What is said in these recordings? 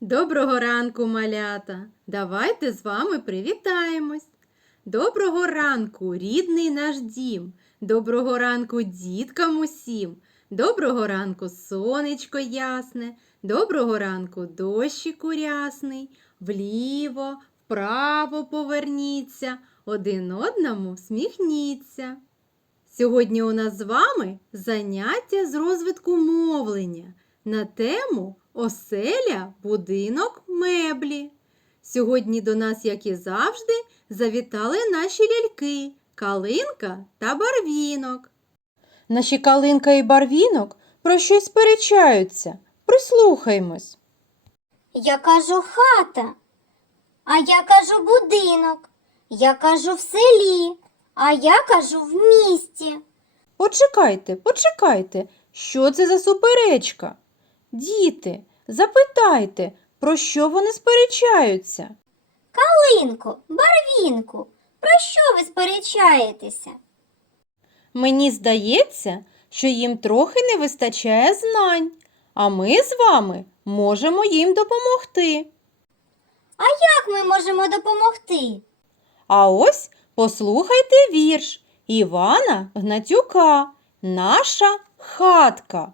Доброго ранку, малята! Давайте з вами привітаємось. Доброго ранку, рідний наш дім. Доброго ранку, діткам усім. Доброго ранку, сонечко ясне. Доброго ранку, дощику рясний. Вліво, вправо поверніться, один одному сміхніться. Сьогодні у нас з вами заняття з розвитку мовлення на тему Оселя, будинок, меблі. Сьогодні до нас, як і завжди, завітали наші ляльки Калинка та Барвінок. Наші Калинка і Барвінок про щось сперечаються. Прислухаймось. Я кажу хата, а я кажу будинок, я кажу в селі, а я кажу в місті. Почекайте, почекайте, що це за суперечка? Діти, запитайте, про що вони сперечаються? Калинко, барвінку, про що ви сперечаєтеся? Мені здається, що їм трохи не вистачає знань, а ми з вами можемо їм допомогти. А Як ми можемо допомогти? А ось послухайте вірш Івана Гнатюка, наша хатка.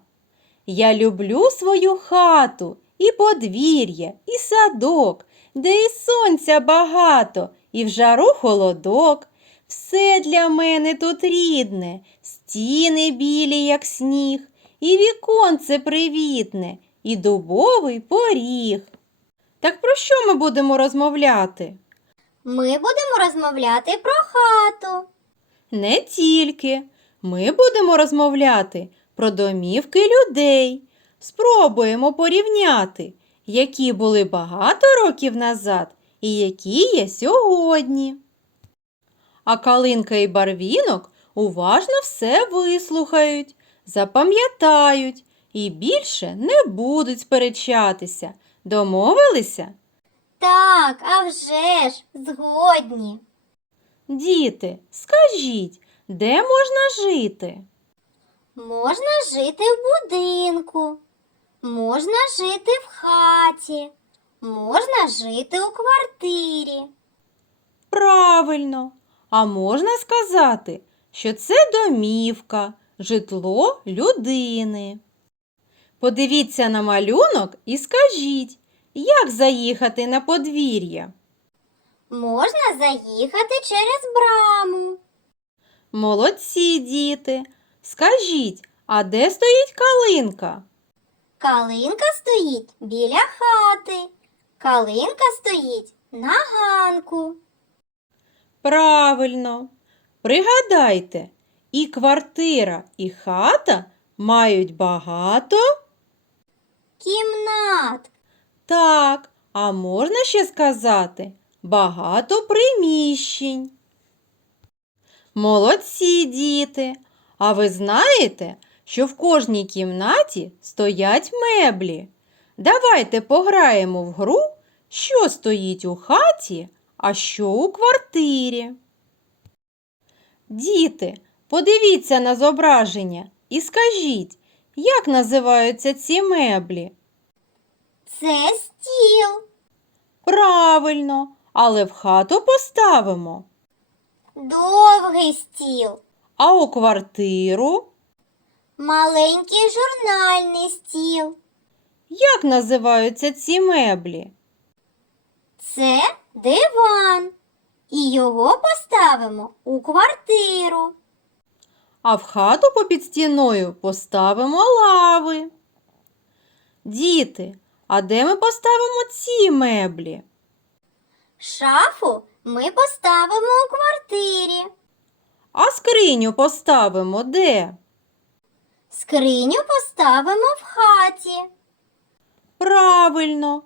Я люблю свою хату, і подвір'я, і садок, де і сонця багато, і в жару холодок. Все для мене тут рідне, стіни білі, як сніг, і віконце привітне, і дубовий поріг. Так про що ми будемо розмовляти? Ми будемо розмовляти про хату. Не тільки. Ми будемо розмовляти про домівки людей. Спробуємо порівняти, які були багато років назад і які є сьогодні. А калинка і барвінок уважно все вислухають, запам'ятають і більше не будуть сперечатися. Домовилися? Так, а вже ж, згодні. Діти, скажіть, де можна жити? Можна жити в будинку, можна жити в хаті, можна жити у квартирі. Правильно. А можна сказати, що це домівка, житло людини. Подивіться на малюнок і скажіть, як заїхати на подвір'я? Можна заїхати через браму. Молодці, діти. Скажіть, а де стоїть калинка? Калинка стоїть біля хати. Калинка стоїть на ганку. Правильно. Пригадайте, і квартира, і хата мають багато. Кімнат. Так, а можна ще сказати багато приміщень. Молодці, діти. А ви знаєте, що в кожній кімнаті стоять меблі? Давайте пограємо в гру, що стоїть у хаті, а що у квартирі. Діти, подивіться на зображення і скажіть, як називаються ці меблі? Це стіл. Правильно, але в хату поставимо. Довгий стіл. А у квартиру Маленький журнальний стіл. як називаються ці меблі? Це диван. І його поставимо у квартиру. А в хату попід стіною поставимо лави. Діти, а де ми поставимо ці меблі? Шафу ми поставимо у квартирі. А скриню поставимо де? Скриню поставимо в хаті. Правильно.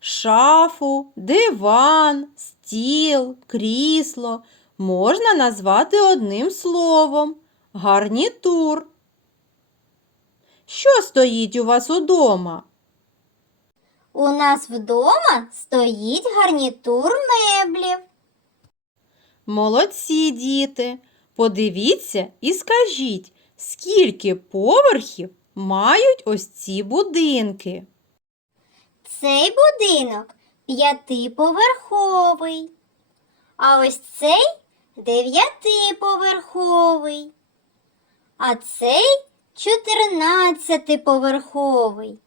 Шафу, диван, стіл, крісло можна назвати одним словом гарнітур. Що стоїть у вас удома? У нас вдома стоїть гарнітур меблів. Молодці, діти. Подивіться і скажіть, скільки поверхів мають ось ці будинки? Цей будинок п'ятиповерховий. А ось цей дев'ятиповерховий. А цей чотирнадцятиповерховий.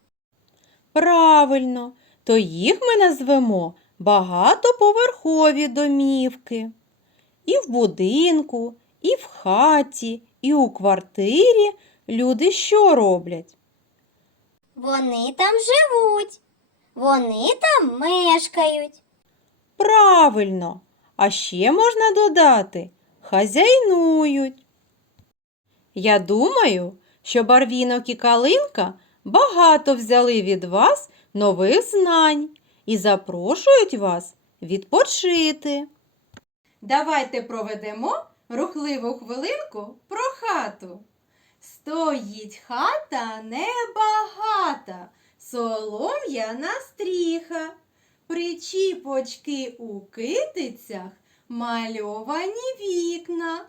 Правильно, то їх ми назвемо багатоповерхові домівки. І в будинку, і в хаті, і у квартирі люди що роблять? Вони там живуть. Вони там мешкають. Правильно, а ще можна додати хазяйнують. Я думаю, що барвінок і калинка багато взяли від вас нових знань і запрошують вас відпочити. Давайте проведемо рухливу хвилинку про хату. Стоїть хата небагата, солом'яна стріха. Причіпочки у китицях, мальовані вікна,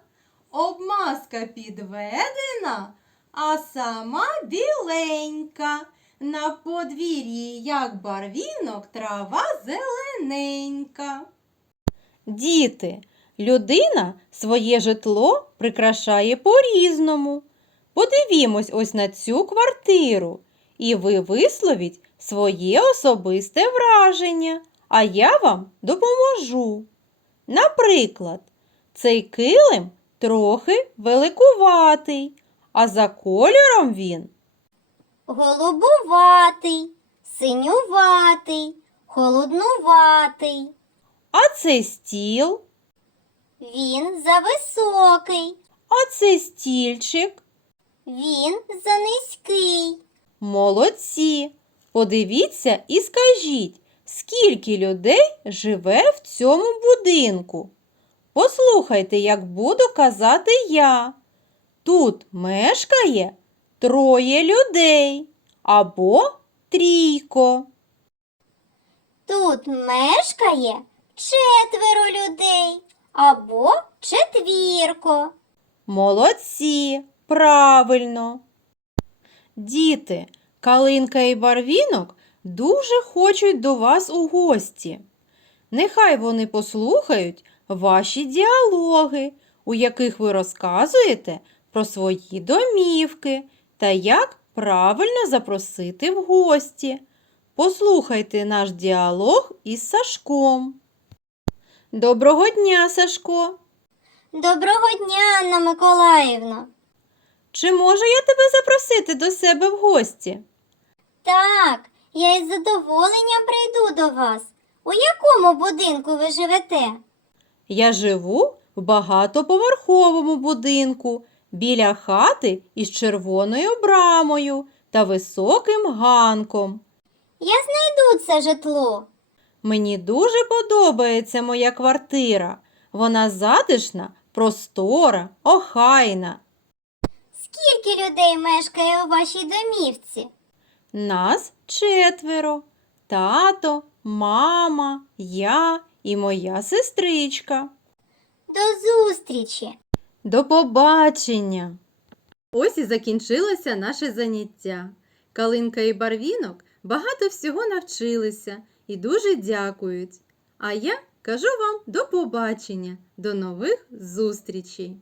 обмазка підведена, а сама біленька. На подвір'ї, як барвінок, трава зелененька. Діти, людина своє житло прикрашає по-різному. Подивімось ось на цю квартиру, і ви висловіть своє особисте враження, а я вам допоможу. Наприклад, цей килим трохи великуватий, а за кольором він Голубуватий, синюватий, холоднуватий. а цей стіл, Він зависокий, а цей стільчик. він занизький. Молодці! Подивіться і скажіть, скільки людей живе в цьому будинку. Послухайте, як буду казати я. Тут мешкає троє людей або трійко. Тут мешкає четверо людей або четвірко. Молодці, правильно. Діти, Калинка і Барвінок дуже хочуть до вас у гості. Нехай вони послухають ваші діалоги, у яких ви розказуєте про свої домівки та як правильно запросити в гості. Послухайте наш діалог із Сашком. Доброго дня, Сашко! Доброго дня, Анна Миколаївна. Чи можу я тебе запросити до себе в гості? Так, я із задоволенням прийду до вас. У якому будинку ви живете? Я живу в багатоповерховому будинку біля хати із червоною брамою та високим ганком. Я знайду це житло. Мені дуже подобається моя квартира. Вона затишна, простора, охайна. Скільки людей мешкає у вашій домівці? Нас четверо. Тато, мама, я і моя сестричка. До зустрічі! До побачення! Ось і закінчилося наше заняття. Калинка і барвінок багато всього навчилися і дуже дякують. А я кажу вам до побачення, до нових зустрічей!